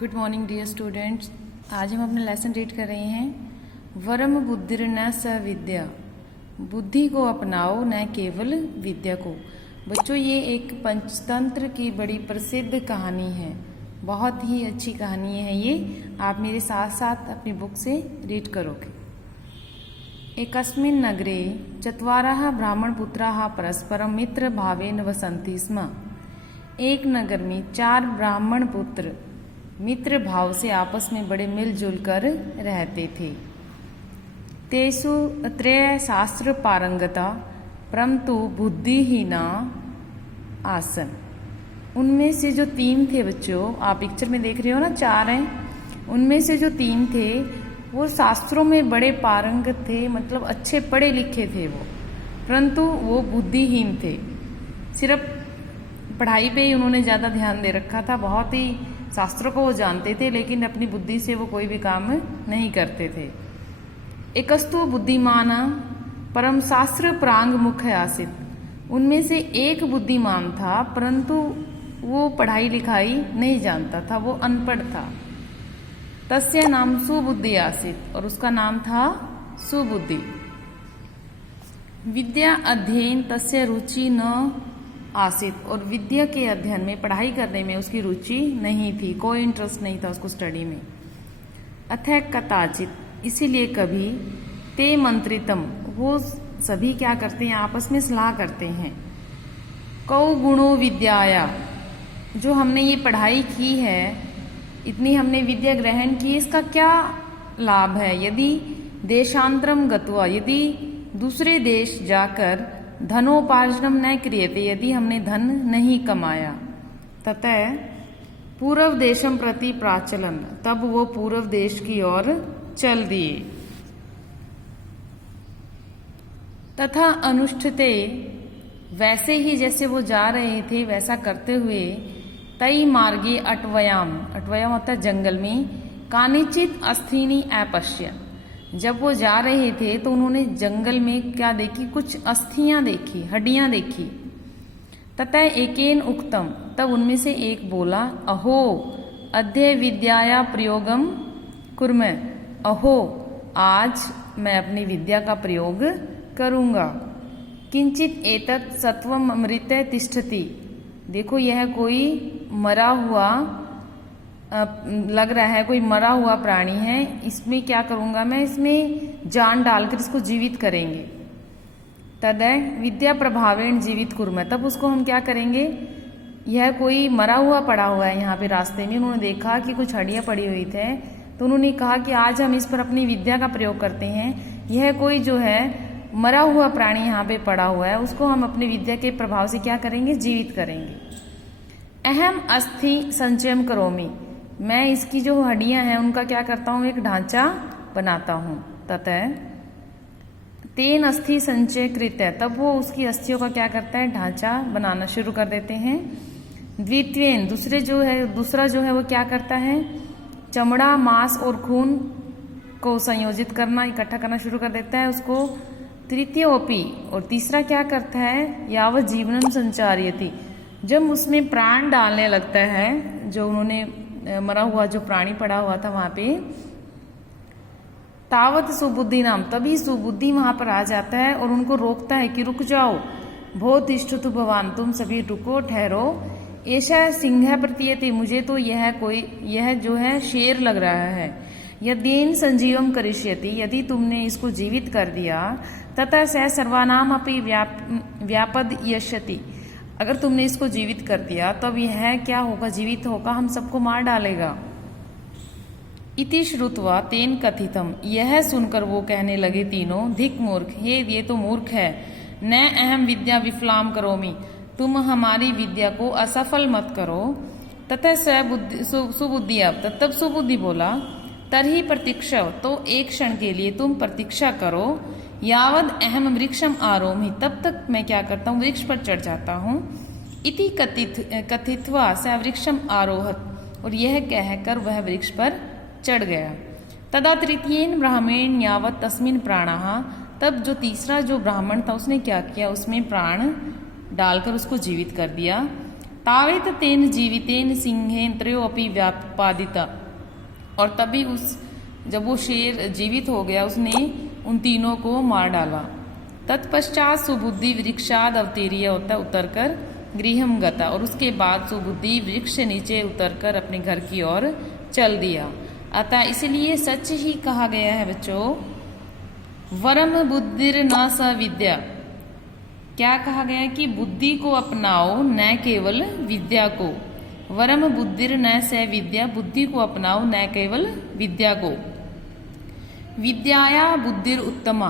Good morning dear students. आज हम अपना लेसन रीड कर रहे हैं वरम बुद्धिर न स विद्या। बुद्धि को अपनाओ न केवल विद्या को। बच्चों, ये एक पंचतंत्र की बड़ी प्रसिद्ध कहानी है। बहुत ही अच्छी कहानी है ये। आप मेरे साथ साथ अपनी बुक से रीड करोगे। एकस्मिन् नगरे चत्वारः ब्राह्मणपुत्राः परस्परं मित्रभावेन वसन्ति स्म। एक नगर में 4 ब्राह्मण पुत्र मित्र भाव से आपस में बड़े मिलजुल कर रहते थे। तेषु त्रय शास्त्र पारंगता परंतु बुद्धिहीना आसन। उनमें से जो 3 थे बच्चों, आप पिक्चर में देख रहे हो ना, 4 हैं। उनमें से जो 3 थे वो शास्त्रों में बड़े पारंगत थे, मतलब अच्छे पढ़े लिखे थे वो, परंतु वो बुद्धिहीन थे। सिर्फ पढ़ाई पे ही उन्होंने ज़्यादा ध्यान दे रखा था। बहुत ही शास्त्रों को वो जानते थे, लेकिन अपनी बुद्धि से वो कोई भी काम नहीं करते थे। एकस्तु बुद्धिमान परम शास्त्र प्रांग मुख्य आसित। उनमें से एक बुद्धिमान था, परंतु वो पढ़ाई लिखाई नहीं जानता था, वो अनपढ़ था। तस्य नाम सुबुद्धि आसित, और उसका नाम था सुबुद्धि। विद्या अध्ययन तस्य रुचि न आसित, और विद्या के अध्ययन में, पढ़ाई करने में उसकी रुचि नहीं थी, कोई इंटरेस्ट नहीं था उसको स्टडी में। अतः कदाचित, इसीलिए कभी, ते मंत्रितम, वो सभी क्या करते हैं, आपस में सलाह करते हैं। कौ गुणो विद्याया, जो हमने ये पढ़ाई की है, इतनी हमने विद्या ग्रहण की, इसका क्या लाभ है। यदि देशांतरम गत्वा, यदि दूसरे देश जाकर धनोपार्जनम न क्रियते, यदि हमने धन नहीं कमाया, ततः पूर्व देशम प्रति प्राचलन, तब वो पूर्व देश की ओर चल दिए। तथा अनुष्ठते, वैसे ही जैसे वो जा रहे थे वैसा करते हुए, तई मार्गे अटवयाम, अटवयाम होता है जंगल में, कानिचित अस्थिनी अपश्यन्। जब वो जा रहे थे तो उन्होंने जंगल में क्या देखी, कुछ अस्थियां देखी, हड्डियां देखी। तथा एकेन उक्तम, तब उनमें से एक बोला, अहो अद्य विद्याया प्रयोगम कुर्म। अहो, आज मैं अपनी विद्या का प्रयोग करूंगा। किंचित एतत् सत्वम अमृत तिष्ठति। देखो, यह कोई मरा हुआ लग रहा है, कोई मरा हुआ प्राणी है। इसमें क्या करूंगा मैं, इसमें जान डालकर इसको जीवित करेंगे। तदय विद्या प्रभावेण जीवित कुर्म, तब उसको हम क्या करेंगे, यह कोई मरा हुआ पड़ा हुआ है यहाँ पे रास्ते में। उन्होंने देखा कि कुछ हड्डियां पड़ी हुई थे, तो उन्होंने कहा कि आज हम इस पर अपनी विद्या का प्रयोग करते हैं। यह कोई जो है मरा हुआ प्राणी यहाँ पे पड़ा हुआ है, उसको हम अपनी विद्या के प्रभाव से क्या करेंगे, जीवित करेंगे। अहम अस्थि संचयम करोमि, मैं इसकी जो हड्डियां हैं उनका क्या करता हूं, एक ढांचा बनाता हूं। ततः तेन अस्थि संचय कृत्य, तब वो उसकी अस्थियों का क्या करता है, ढांचा बनाना शुरू कर देते हैं। द्वितीयन, दूसरा जो है वो क्या करता है, चमड़ा, मांस और खून को संयोजित करना, इकट्ठा करना शुरू कर देता है उसको। तृतीयोपि, और तीसरा क्या करता है, यावत जीवनम संचार्यति, जब उसमें प्राण डालने लगता है, जो उन्होंने मरा हुआ जो प्राणी पड़ा हुआ था वहां पे, तावत सुबुद्धि नाम, तभी सुबुद्धि वहां पर आ जाता है और उनको रोकता है कि रुक जाओ, भो तिष्ठतु भवान, तुम सभी रुको, ठहरो। ऐसा सिंह प्रतीयते, मुझे तो यह जो है शेर लग रहा है। यदीन संजीवम करिष्यति, यदि तुमने इसको जीवित कर दिया, तथा स सर्वानाम अपि व्यापद यशति, अगर तुमने इसको जीवित कर दिया तब यह क्या होगा, जीवित होगा, हम सबको मार डालेगा। इति श्रुत्वा तेन कथितम, यह सुनकर वो कहने लगे तीनों, धिक मूर्ख, ये तो मूर्ख है। न अहम विद्या विफलाम करोमि, तुम हमारी विद्या को असफल मत करो। तथा सुबुद्धि, अब तब सुबुद्धि बोला, तरही प्रतीक्षा, तो एक क्षण के लिए तुम प्रतीक्षा करो। यावद अहम वृक्षम आरोही, तब तक मैं क्या करता हूँ, वृक्ष पर चढ़ जाता हूँ। इति कथित्वा स वृक्षम आरोहत, और यह कहकर वह वृक्ष पर चढ़ गया। तदा तृतीयेन ब्राह्मणेन यावत तस्मिन प्राणः, तब जो तीसरा जो ब्राह्मण था उसने क्या किया, उसमें प्राण डालकर उसको जीवित कर दिया। तावेत तेन जीवितेन सिंहेन त्रयोपि व्यापादिता। और तभी जब वो शेर जीवित हो गया उसने उन तीनों को मार डाला। तत्पश्चात सुबुद्धि वृक्षाद अवतीर्य होता उतरकर गृहम गता, और उसके बाद सुबुद्धि वृक्ष से नीचे उतरकर अपने घर की ओर चल दिया। अतः इसलिए सच ही कहा गया है बच्चों, वरम बुद्धिर न स विद्या। क्या कहा गया है कि बुद्धि को अपनाओ न केवल विद्या को। वरम बुद्धिर न स विद्या, बुद्धि को अपनाओ न केवल विद्या को। विद्याया बुद्धिर उत्तमा,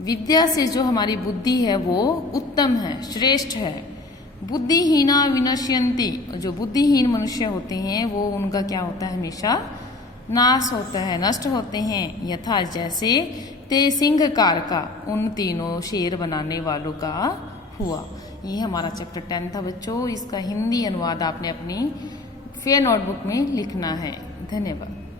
विद्या से जो हमारी बुद्धि है वो उत्तम है, श्रेष्ठ है। बुद्धिहीना विनश्यन्ति, जो बुद्धिहीन मनुष्य होते हैं वो उनका क्या होता है, हमेशा नाश होता है, नष्ट होते हैं। यथा जैसे ते सिंहकार का, उन तीनों शेर बनाने वालों का हुआ। ये हमारा चैप्टर 10 था बच्चों। इसका हिंदी अनुवाद आपने अपनी फेयर नोटबुक में लिखना है। धन्यवाद।